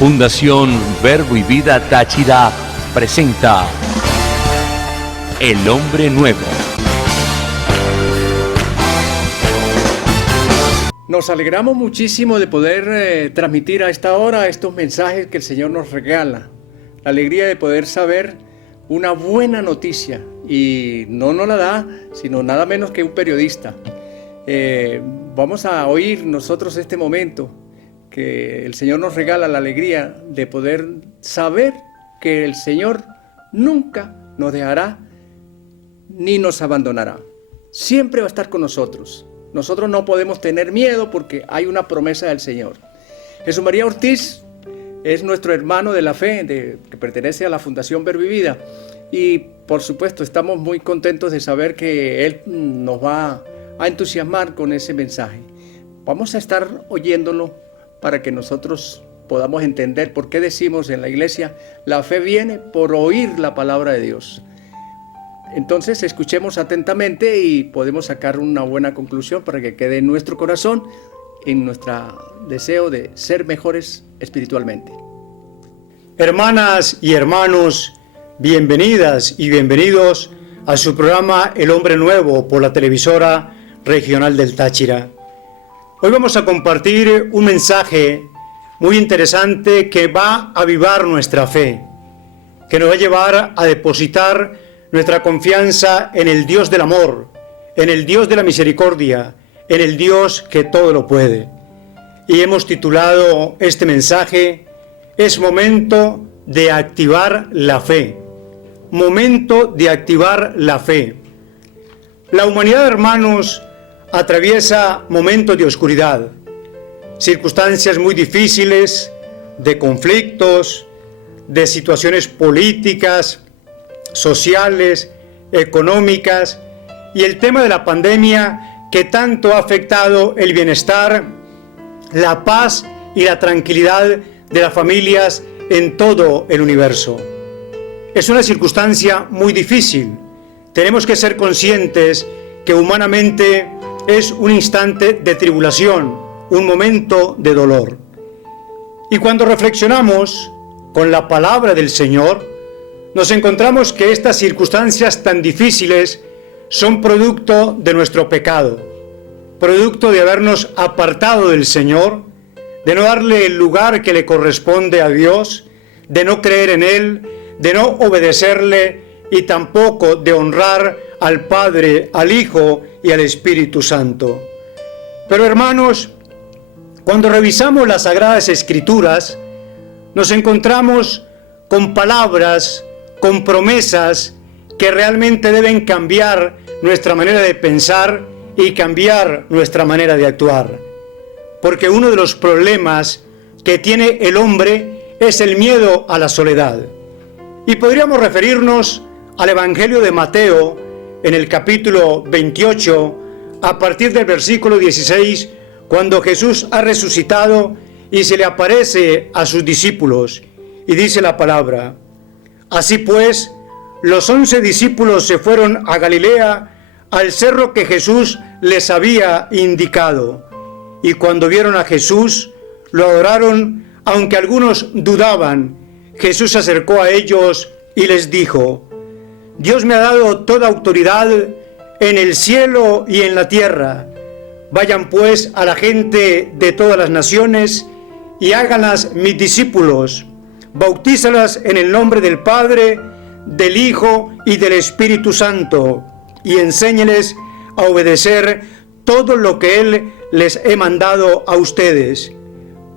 Fundación Verbo y Vida Táchira presenta El Hombre Nuevo. Nos alegramos muchísimo de poder transmitir a esta hora estos mensajes que el Señor nos regala. La alegría de poder saber una buena noticia, y no nos la da sino nada menos que un periodista. Vamos a oír nosotros este momento que el Señor nos regala, la alegría de poder saber que el Señor nunca nos dejará ni nos abandonará. Siempre va a estar con nosotros. Nosotros no podemos tener miedo porque hay una promesa del Señor. Jesús María Ortiz es nuestro hermano de la fe, que pertenece a la Fundación Verbo y Vida. Y por supuesto estamos muy contentos de saber que él nos va a entusiasmar con ese mensaje. Vamos a estar oyéndolo para que nosotros podamos entender por qué decimos en la iglesia, la fe viene por oír la palabra de Dios. Entonces escuchemos atentamente y podemos sacar una buena conclusión para que quede en nuestro corazón, en nuestro deseo de ser mejores espiritualmente. Hermanas y hermanos, bienvenidas y bienvenidos a su programa El Hombre Nuevo por la televisora regional del Táchira. Hoy vamos a compartir un mensaje muy interesante que va a avivar nuestra fe, que nos va a llevar a depositar nuestra confianza en el Dios del amor, en el Dios de la misericordia, en el Dios que todo lo puede. Y hemos titulado este mensaje, es momento de activar la fe. Momento de activar la fe. La humanidad, hermanos, atraviesa momentos de oscuridad, circunstancias muy difíciles, de conflictos, de situaciones políticas, sociales, económicas, y el tema de la pandemia que tanto ha afectado el bienestar, la paz y la tranquilidad de las familias en todo el universo. Es una circunstancia muy difícil. Tenemos que ser conscientes que humanamente es un instante de tribulación, un momento de dolor. Y cuando reflexionamos con la palabra del Señor, nos encontramos que estas circunstancias tan difíciles son producto de nuestro pecado, producto de habernos apartado del Señor, de no darle el lugar que le corresponde a Dios, de no creer en Él, de no obedecerle y tampoco de honrar al Padre, al Hijo y al Espíritu Santo. Pero hermanos, cuando revisamos las Sagradas Escrituras, nos encontramos con palabras, con promesas que realmente deben cambiar nuestra manera de pensar y cambiar nuestra manera de actuar. Porque uno de los problemas que tiene el hombre es el miedo a la soledad. Y podríamos referirnos al Evangelio de Mateo en el capítulo 28, a partir del versículo 16, cuando Jesús ha resucitado y se le aparece a sus discípulos, y dice la palabra: Así pues, los 11 discípulos se fueron a Galilea, al cerro que Jesús les había indicado. Y cuando vieron a Jesús, lo adoraron, aunque algunos dudaban. Jesús se acercó a ellos y les dijo: Dios me ha dado toda autoridad en el cielo y en la tierra. Vayan pues a la gente de todas las naciones y háganlas mis discípulos. Bautízalas en el nombre del Padre, del Hijo y del Espíritu Santo, y enséñeles a obedecer todo lo que Él les he mandado a ustedes.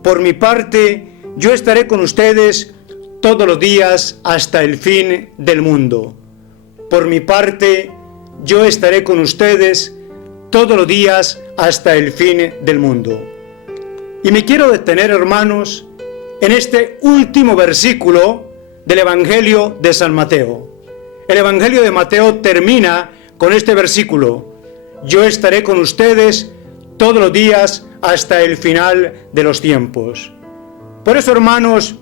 Por mi parte, yo estaré con ustedes todos los días hasta el fin del mundo. Por mi parte, yo estaré con ustedes todos los días hasta el fin del mundo. Y me quiero detener, hermanos, en este último versículo del Evangelio de San Mateo. El Evangelio de Mateo termina con este versículo: yo estaré con ustedes todos los días hasta el final de los tiempos. Por eso, hermanos,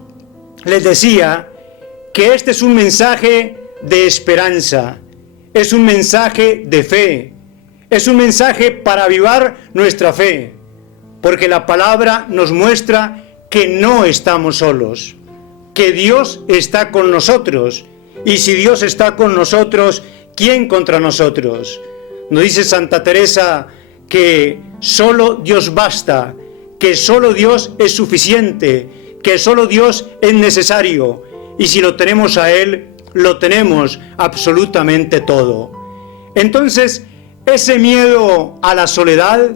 les decía que este es un mensaje de esperanza, es un mensaje de fe, es un mensaje para avivar nuestra fe, porque la palabra nos muestra que no estamos solos, que Dios está con nosotros. Y si Dios está con nosotros, ¿quién contra nosotros? Nos dice Santa Teresa que solo Dios basta, que solo Dios es suficiente, que solo Dios es necesario. Y si lo tenemos a Él, lo tenemos absolutamente todo. Entonces, ese miedo a la soledad,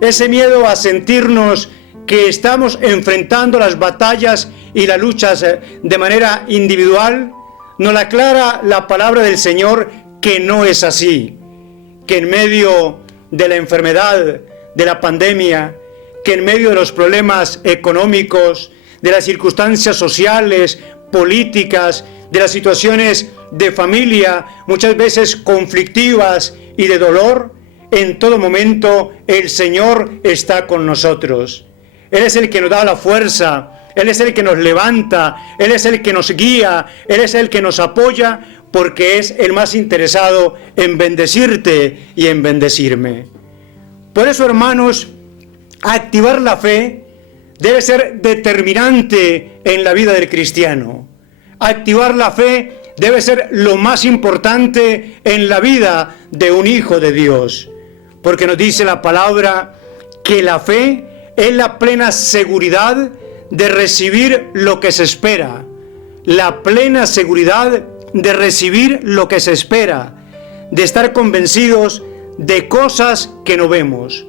ese miedo a sentirnos que estamos enfrentando las batallas y las luchas de manera individual, nos la aclara la palabra del Señor que no es así, que en medio de la enfermedad, de la pandemia, que en medio de los problemas económicos, de las circunstancias sociales, políticas, de las situaciones de familia, muchas veces conflictivas y de dolor, en todo momento el Señor está con nosotros. Él es el que nos da la fuerza, Él es el que nos levanta, Él es el que nos guía, Él es el que nos apoya, porque es el más interesado en bendecirte y en bendecirme. Por eso, hermanos, activar la fe debe ser determinante en la vida del cristiano. Activar la fe debe ser lo más importante en la vida de un hijo de Dios, porque nos dice la palabra que la fe es la plena seguridad de recibir lo que se espera, la plena seguridad de recibir lo que se espera, de estar convencidos de cosas que no vemos,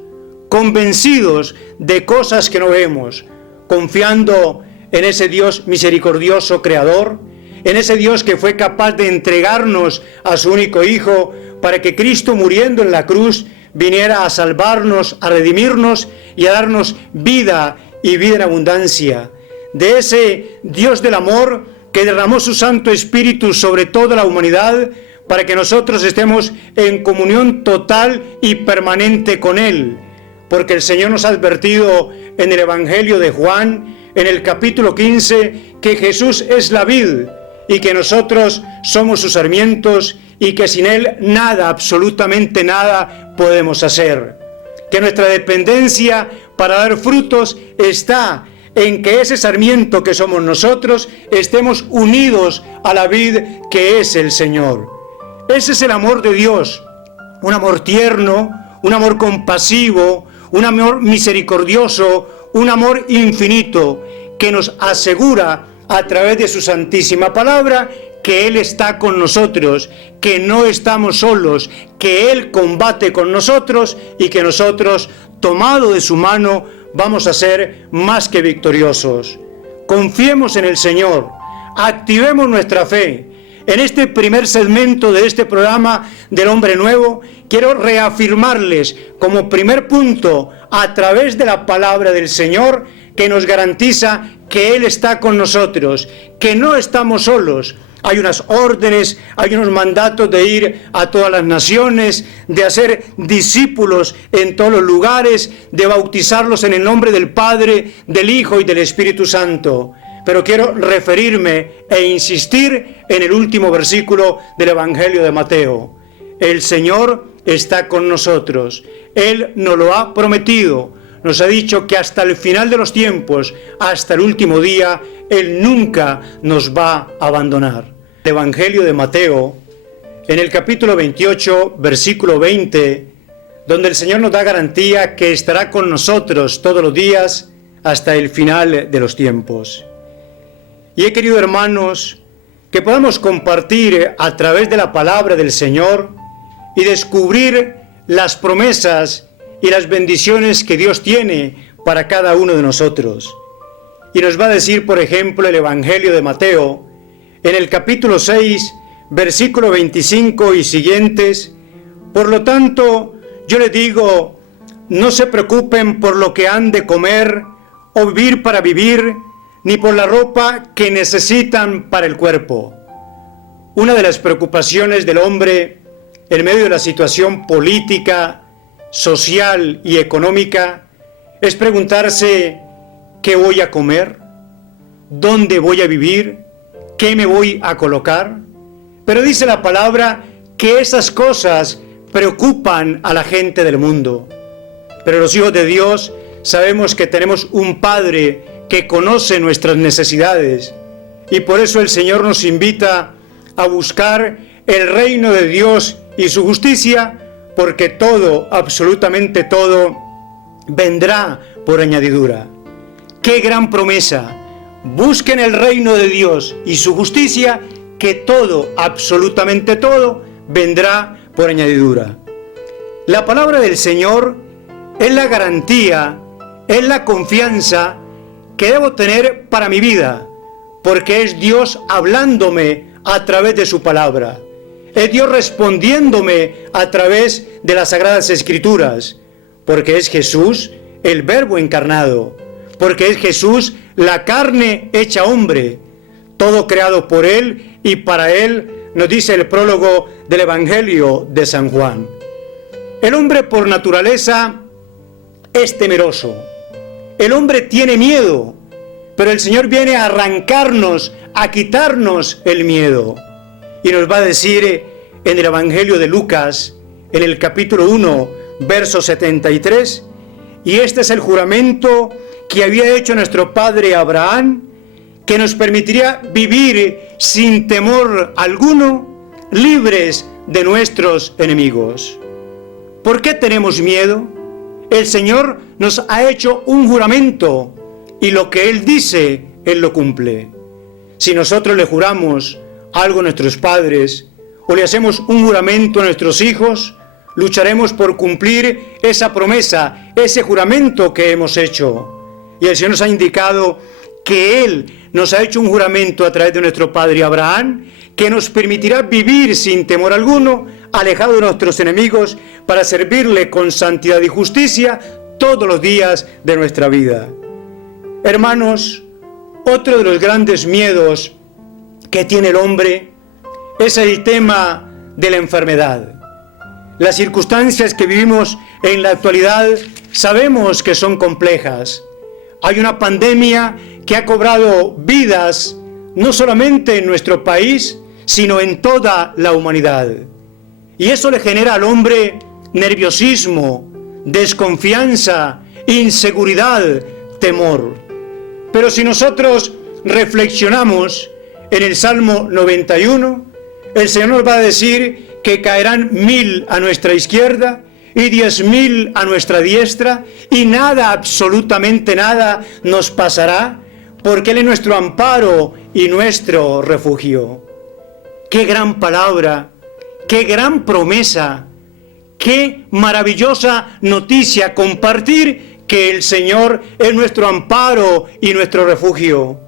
convencidos de cosas que no vemos, confiando en ese Dios misericordioso, creador, en ese Dios que fue capaz de entregarnos a su único Hijo para que Cristo, muriendo en la cruz, viniera a salvarnos, a redimirnos y a darnos vida y vida en abundancia. De ese Dios del amor que derramó su Santo Espíritu sobre toda la humanidad para que nosotros estemos en comunión total y permanente con Él. Porque el Señor nos ha advertido en el Evangelio de Juan, en el capítulo 15, que Jesús es la vid y que nosotros somos sus sarmientos y que sin Él nada, absolutamente nada podemos hacer. Que nuestra dependencia para dar frutos está en que ese sarmiento que somos nosotros estemos unidos a la vid que es el Señor. Ese es el amor de Dios, un amor tierno, un amor compasivo, un amor misericordioso, un amor infinito que nos asegura a través de su santísima palabra que Él está con nosotros, que no estamos solos, que Él combate con nosotros y que nosotros, tomado de su mano, vamos a ser más que victoriosos. Confiemos en el Señor, activemos nuestra fe. En este primer segmento de este programa del Hombre Nuevo, quiero reafirmarles como primer punto, a través de la palabra del Señor, que nos garantiza que Él está con nosotros, que no estamos solos. Hay unas órdenes, hay unos mandatos de ir a todas las naciones, de hacer discípulos en todos los lugares, de bautizarlos en el nombre del Padre, del Hijo y del Espíritu Santo. Pero quiero referirme e insistir en el último versículo del Evangelio de Mateo. El Señor está con nosotros. Él nos lo ha prometido. Nos ha dicho que hasta el final de los tiempos, hasta el último día, Él nunca nos va a abandonar. El Evangelio de Mateo, en el capítulo 28, versículo 20, donde el Señor nos da garantía que estará con nosotros todos los días hasta el final de los tiempos. Y he querido, hermanos, que podamos compartir a través de la palabra del Señor y descubrir las promesas y las bendiciones que Dios tiene para cada uno de nosotros. Y nos va a decir, por ejemplo, el Evangelio de Mateo, en el capítulo 6, versículo 25 y siguientes: por lo tanto, yo les digo, no se preocupen por lo que han de comer o vivir para vivir, ni por la ropa que necesitan para el cuerpo. Una de las preocupaciones del hombre en medio de la situación política, social y económica es preguntarse: ¿qué voy a comer? ¿Dónde voy a vivir? ¿Qué me voy a colocar? Pero dice la palabra que esas cosas preocupan a la gente del mundo. Pero los hijos de Dios sabemos que tenemos un Padre que conoce nuestras necesidades. Y por eso el Señor nos invita a buscar el reino de Dios y su justicia, porque todo, absolutamente todo, vendrá por añadidura. ¡Qué gran promesa! Busquen el reino de Dios y su justicia, que todo, absolutamente todo, vendrá por añadidura. La palabra del Señor es la garantía, es la confianza que debo tener para mi vida, porque es Dios hablándome a través de su palabra. Es Dios respondiéndome a través de las Sagradas Escrituras, porque es Jesús el Verbo encarnado, porque es Jesús la carne hecha hombre, todo creado por Él y para Él, nos dice el prólogo del Evangelio de San Juan. El hombre por naturaleza es temeroso, el hombre tiene miedo, pero el Señor viene a arrancarnos, a quitarnos el miedo. Y nos va a decir en el Evangelio de Lucas, en el capítulo 1, verso 73, y este es el juramento que había hecho nuestro padre Abraham, que nos permitiría vivir sin temor alguno, libres de nuestros enemigos. ¿Por qué tenemos miedo? El Señor nos ha hecho un juramento, y lo que Él dice, Él lo cumple. Si nosotros le juramos algo a nuestros padres, o le hacemos un juramento a nuestros hijos, lucharemos por cumplir esa promesa, ese juramento que hemos hecho. Y el Señor nos ha indicado que Él nos ha hecho un juramento a través de nuestro padre Abraham, que nos permitirá vivir sin temor alguno, alejado de nuestros enemigos, para servirle con santidad y justicia todos los días de nuestra vida. Hermanos, otro de los grandes miedos que tiene el hombre es el tema de la enfermedad. Las circunstancias que vivimos en la actualidad sabemos que son complejas. Hay una pandemia que ha cobrado vidas no solamente en nuestro país, sino en toda la humanidad. Y eso le genera al hombre nerviosismo, desconfianza, inseguridad, temor. Pero si nosotros reflexionamos en el Salmo 91, el Señor nos va a decir que caerán 1000 a nuestra izquierda y 10.000 a nuestra diestra, y nada, absolutamente nada, nos pasará, porque Él es nuestro amparo y nuestro refugio. ¡Qué gran palabra! ¡Qué gran promesa! ¡Qué maravillosa noticia compartir que el Señor es nuestro amparo y nuestro refugio!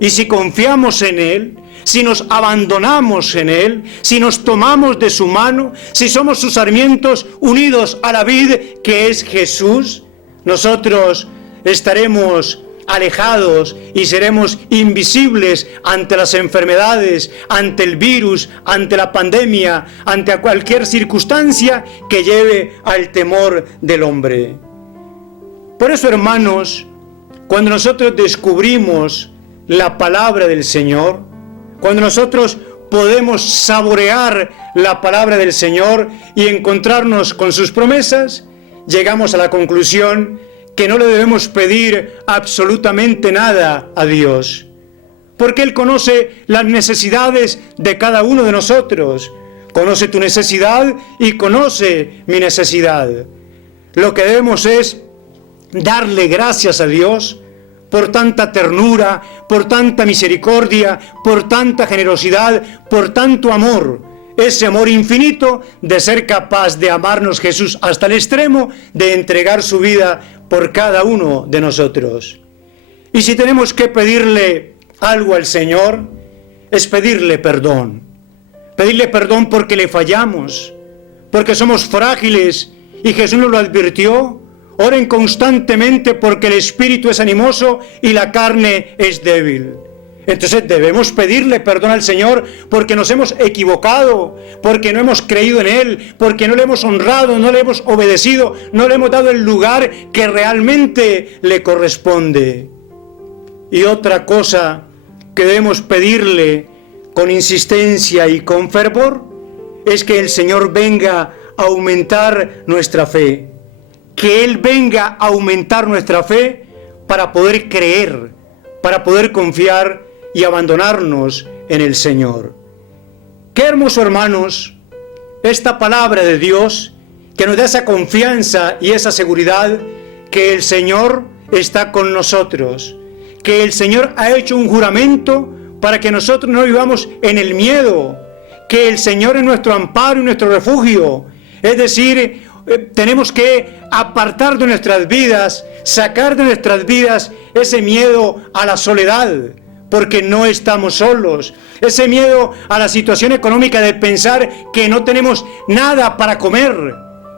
Y si confiamos en Él, si nos abandonamos en Él, si nos tomamos de su mano, si somos sus sarmientos unidos a la vid que es Jesús, nosotros estaremos alejados y seremos invisibles ante las enfermedades, ante el virus, ante la pandemia, ante cualquier circunstancia que lleve al temor del hombre. Por eso, hermanos, cuando nosotros descubrimos la palabra del Señor, cuando nosotros podemos saborear la palabra del Señor y encontrarnos con sus promesas, llegamos a la conclusión que no le debemos pedir absolutamente nada a Dios, porque Él conoce las necesidades de cada uno de nosotros, conoce tu necesidad y conoce mi necesidad. Lo que debemos es darle gracias a Dios por tanta ternura, por tanta misericordia, por tanta generosidad, por tanto amor, ese amor infinito de ser capaz de amarnos Jesús hasta el extremo de entregar su vida por cada uno de nosotros. Y si tenemos que pedirle algo al Señor, es pedirle perdón porque le fallamos, porque somos frágiles y Jesús nos lo advirtió. Oren constantemente porque el espíritu es animoso y la carne es débil. Entonces debemos pedirle perdón al Señor porque nos hemos equivocado, porque no hemos creído en Él, porque no le hemos honrado, no le hemos obedecido, no le hemos dado el lugar que realmente le corresponde. Y otra cosa que debemos pedirle con insistencia y con fervor es que el Señor venga a aumentar nuestra fe. Que Él venga a aumentar nuestra fe para poder creer, para poder confiar y abandonarnos en el Señor. Qué hermoso, hermanos, esta palabra de Dios que nos da esa confianza y esa seguridad que el Señor está con nosotros, que el Señor ha hecho un juramento para que nosotros no vivamos en el miedo, que el Señor es nuestro amparo y nuestro refugio. Es decir, tenemos que apartar de nuestras vidas, sacar de nuestras vidas ese miedo a la soledad, porque no estamos solos, ese miedo a la situación económica de pensar que no tenemos nada para comer,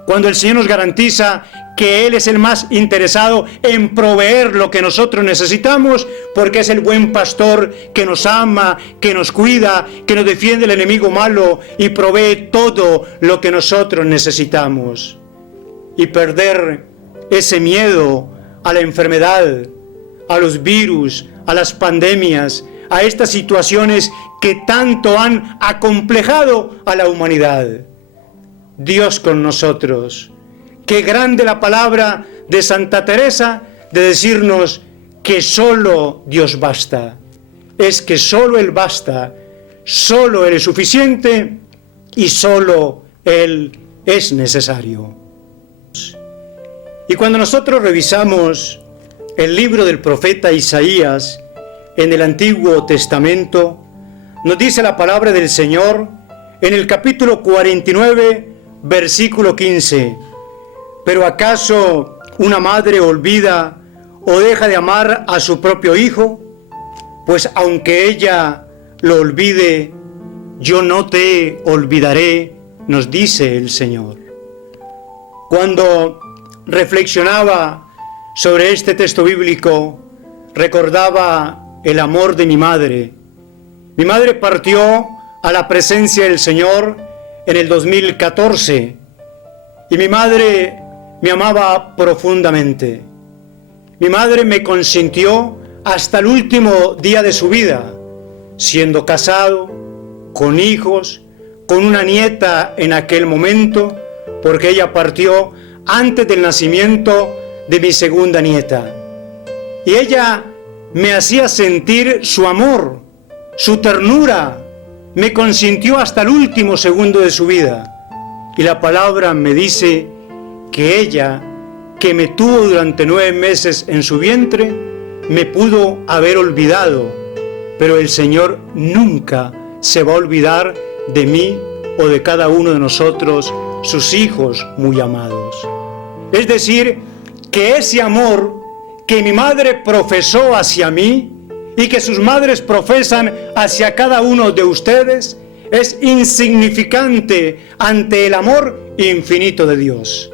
cuando el Señor nos garantiza que Él es el más interesado en proveer lo que nosotros necesitamos, porque es el buen pastor que nos ama, que nos cuida, que nos defiende del enemigo malo y provee todo lo que nosotros necesitamos. Y perder ese miedo a la enfermedad, a los virus, a las pandemias, a estas situaciones que tanto han acomplejado a la humanidad. Dios con nosotros. Qué grande la palabra de Santa Teresa de decirnos que solo Dios basta. Es que solo Él basta, solo Él es suficiente y solo Él es necesario. Y cuando nosotros revisamos el libro del profeta Isaías en el Antiguo Testamento, nos dice la palabra del Señor en el capítulo 49, versículo 15. ¿Pero acaso una madre olvida o deja de amar a su propio hijo? Pues aunque ella lo olvide, yo no te olvidaré, nos dice el Señor. Cuando reflexionaba sobre este texto bíblico, recordaba el amor de mi madre. Mi madre partió a la presencia del Señor en el 2014 y mi madre me amaba profundamente. Mi madre me consintió hasta el último día de su vida, siendo casado, con hijos, con una nieta en aquel momento, porque ella partió antes del nacimiento de mi segunda nieta. Y ella me hacía sentir su amor, su ternura, me consintió hasta el último segundo de su vida. Y la palabra me dice que ella, que me tuvo durante 9 meses en su vientre, me pudo haber olvidado, pero el Señor nunca se va a olvidar de mí o de cada uno de nosotros, sus hijos muy amados. Es decir, que ese amor que mi madre profesó hacia mí y que sus madres profesan hacia cada uno de ustedes es insignificante ante el amor infinito de Dios.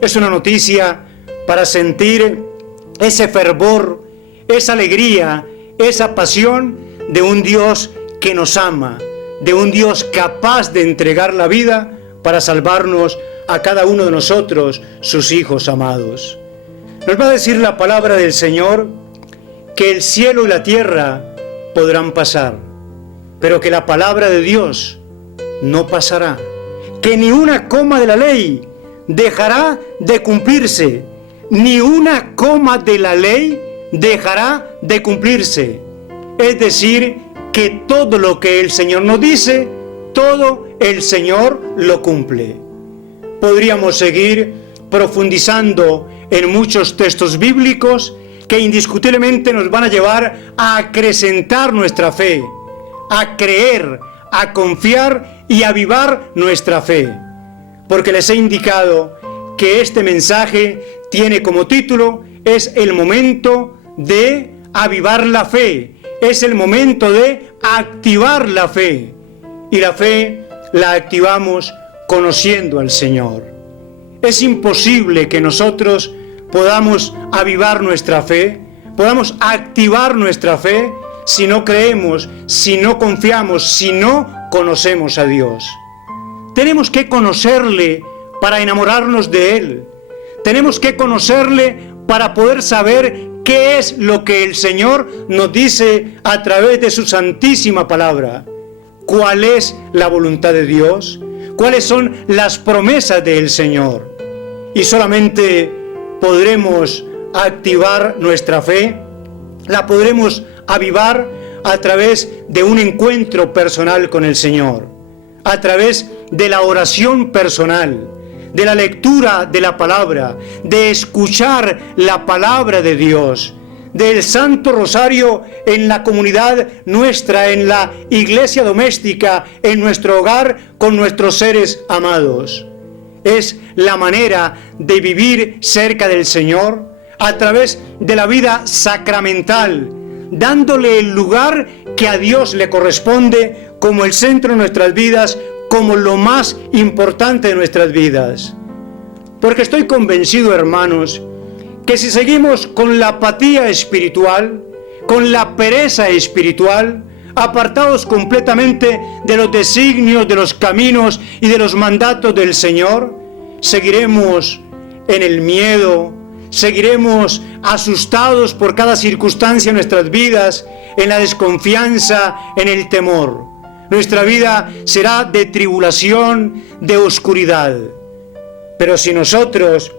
Es una noticia para sentir ese fervor, esa alegría, esa pasión de un Dios que nos ama, de un Dios capaz de entregar la vida para salvarnos a cada uno de nosotros, sus hijos amados. Nos va a decir la palabra del Señor que el cielo y la tierra podrán pasar, pero que la palabra de Dios no pasará, que ni una coma de la ley dejará de cumplirse, ni una coma de la ley dejará de cumplirse. Es decir, que todo lo que el Señor nos dice, todo el Señor lo cumple. Podríamos seguir profundizando en muchos textos bíblicos que indiscutiblemente nos van a llevar a acrecentar nuestra fe, a creer, a confiar y a avivar nuestra fe. Porque les he indicado que este mensaje tiene como título, es el momento de avivar la fe, es el momento de activar la fe. Y la fe la activamos conociendo al Señor. Es imposible que nosotros podamos avivar nuestra fe, podamos activar nuestra fe si no creemos, si no confiamos, si no conocemos a Dios. Tenemos que conocerle para enamorarnos de Él. Tenemos que conocerle para poder saber qué es lo que el Señor nos dice a través de su santísima palabra. ¿Cuál es la voluntad de Dios? ¿Cuáles son las promesas del Señor? Y solamente podremos activar nuestra fe la podremos avivar a través de un encuentro personal con el Señor, a través de la oración personal, de la lectura de la palabra, de escuchar la palabra de Dios, del Santo Rosario en la comunidad nuestra, en la iglesia doméstica, en nuestro hogar con nuestros seres amados. Es la manera de vivir cerca del Señor a través de la vida sacramental, dándole el lugar que a Dios le corresponde como el centro de nuestras vidas, como lo más importante de nuestras vidas. Porque estoy convencido, hermanos, que si seguimos con la apatía espiritual, con la pereza espiritual, apartados completamente de los designios, de los caminos y de los mandatos del Señor, seguiremos en el miedo, seguiremos asustados por cada circunstancia en nuestras vidas, en la desconfianza, en el temor. Nuestra vida será de tribulación, de oscuridad. Pero si nosotros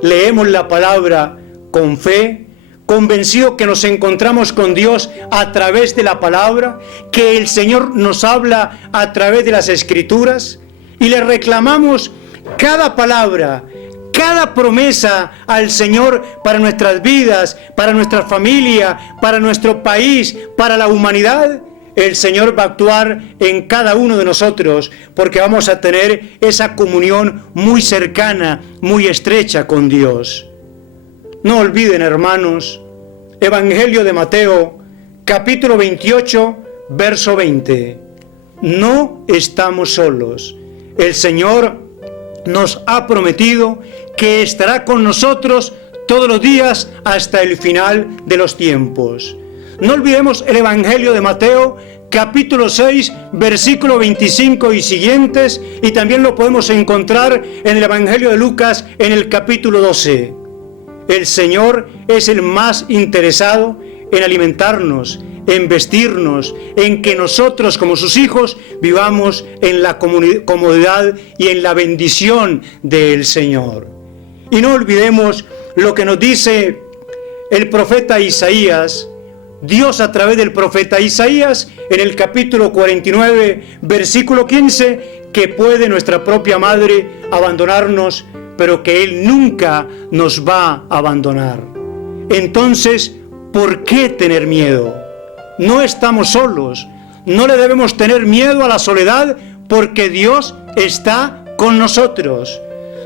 leemos la palabra con fe, convencido que nos encontramos con Dios a través de la palabra, que el Señor nos habla a través de las Escrituras, y le reclamamos cada palabra, cada promesa al Señor para nuestras vidas, para nuestra familia, para nuestro país, para la humanidad, el Señor va a actuar en cada uno de nosotros, porque vamos a tener esa comunión muy cercana, muy estrecha con Dios. No olviden, hermanos, Evangelio de Mateo, capítulo 28, verso 20. No estamos solos. El Señor nos ha prometido que estará con nosotros todos los días hasta el final de los tiempos. No olvidemos el Evangelio de Mateo, capítulo 6, versículo 25 y siguientes, y también lo podemos encontrar en el Evangelio de Lucas, en el capítulo 12. El Señor es el más interesado en alimentarnos, en vestirnos, en que nosotros como sus hijos vivamos en la comodidad y en la bendición del Señor. Y no olvidemos lo que nos dice el profeta Isaías, Dios a través del profeta Isaías, en el capítulo 49, versículo 15, que puede nuestra propia madre abandonarnos, pero que Él nunca nos va a abandonar. Entonces, ¿por qué tener miedo? No estamos solos, no le debemos tener miedo a la soledad, porque Dios está con nosotros.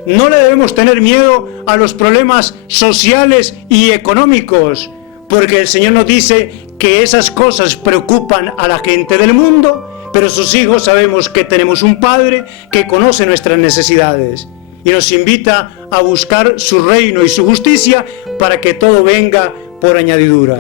No le debemos tener miedo a los problemas sociales y económicos, porque el Señor nos dice que esas cosas preocupan a la gente del mundo, pero sus hijos sabemos que tenemos un Padre que conoce nuestras necesidades y nos invita a buscar su reino y su justicia para que todo venga por añadidura.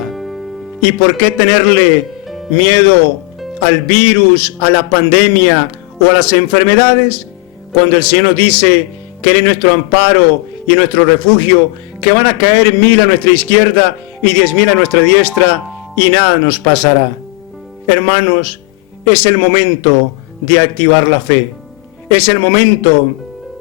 ¿Y por qué tenerle miedo al virus, a la pandemia o a las enfermedades? Cuando el Señor nos dice que Él es nuestro amparo y nuestro refugio, que van a caer 1000 a nuestra izquierda y 10.000 a nuestra diestra y nada nos pasará. Hermanos, es el momento de activar la fe, es el momento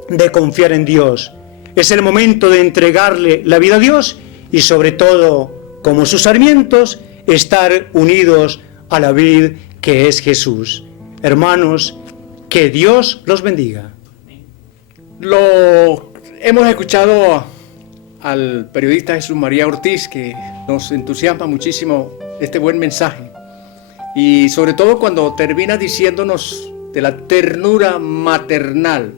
de confiar en Dios, es el momento de entregarle la vida a Dios y sobre todo, como sus sarmientos, estar unidos a la vid que es Jesús. Hermanos, que Dios los bendiga. Lo hemos escuchado al periodista Jesús María Ortiz, que nos entusiasma muchísimo este buen mensaje, y sobre todo cuando termina diciéndonos de la ternura maternal.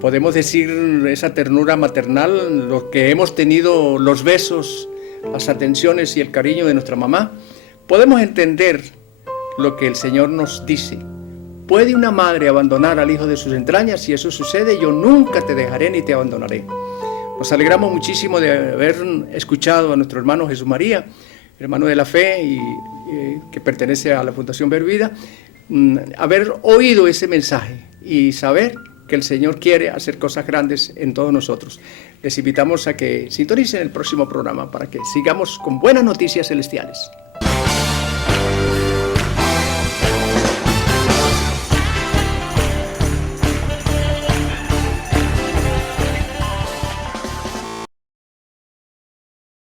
Podemos decir esa ternura maternal, lo que hemos tenido, los besos, las atenciones y el cariño de nuestra mamá. Podemos entender lo que el Señor nos dice. ¿Puede una madre abandonar al hijo de sus entrañas? Si eso sucede, yo nunca te dejaré ni te abandonaré. Nos alegramos muchísimo de haber escuchado a nuestro hermano Jesús María, hermano de la fe y que pertenece a la Fundación Ver Vida, haber oído ese mensaje y saber que el Señor quiere hacer cosas grandes en todos nosotros. Les invitamos a que sintonicen el próximo programa para que sigamos con buenas noticias celestiales.